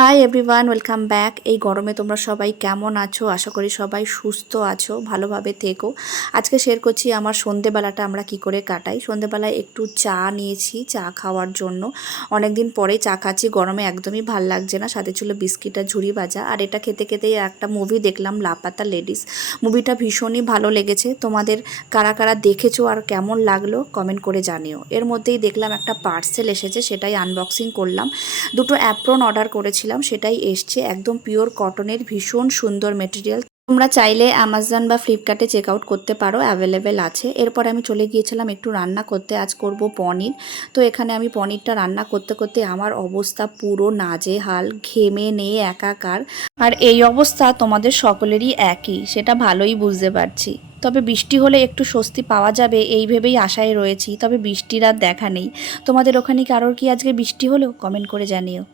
Hi everyone, welcome back. এই গরমে তোমরা সবাই কেমন আছো? আশা করি সবাই সুস্থ আছো, ভালোভাবে থেকো। আজকে শেয়ার করছি আমার সন্ধেবেলাটা আমরা কি করে কাটাই। সন্ধেবেলায় একটু চা নিয়েছি চা খাওয়ার জন্য। অনেক দিন পরে চা খাচ্ছি, গরমে একদমই ভাল লাগছে না। সাথে ছিল বিস্কিট আর ঝুড়ি ভাজা। আর এটা খেতে খেতেই একটা মুভি দেখলাম, লাপাতা লেডিস। মুভিটা ভীষণই ভালো লেগেছে। তোমাদের কারা কারা দেখেছো আর কেমন লাগলো কমেন্ট করে জানিও। এর মধ্যেই দেখলাম একটা পার্সেল এসেছে, সেটাই আনবক্সিং করলাম। দুটো অ্যাপ্রন অর্ডার করেছিলাম, সেটাই এসছে। একদম পিওর কটনের, ভীষণ সুন্দর মেটেরিয়াল। তোমরা চাইলে অ্যামাজন বা ফ্লিপকার্টে চেক আউট করতে পারো, অ্যাভেলেবেল আছে। এরপর আমি চলে গিয়েছিলাম একটু রান্না করতে। আজ করব পনির। তো এখানে আমি পনিরটা রান্না করতে করতে আমার অবস্থা পুরো নাজেহাল, ঘেমে নিয়ে একাকার। আর এই অবস্থা তোমাদের সকলেরই একই, সেটা ভালোই বুঝতে পারছি। তবে বৃষ্টি হলে একটু স্বস্তি পাওয়া যাবে এই ভেবেই আশায় রয়েছি, তবে বৃষ্টির আর দেখা নেই। তোমাদের ওখানে কারোর কি আজকে বৃষ্টি হলো? কমেন্ট করে জানিও।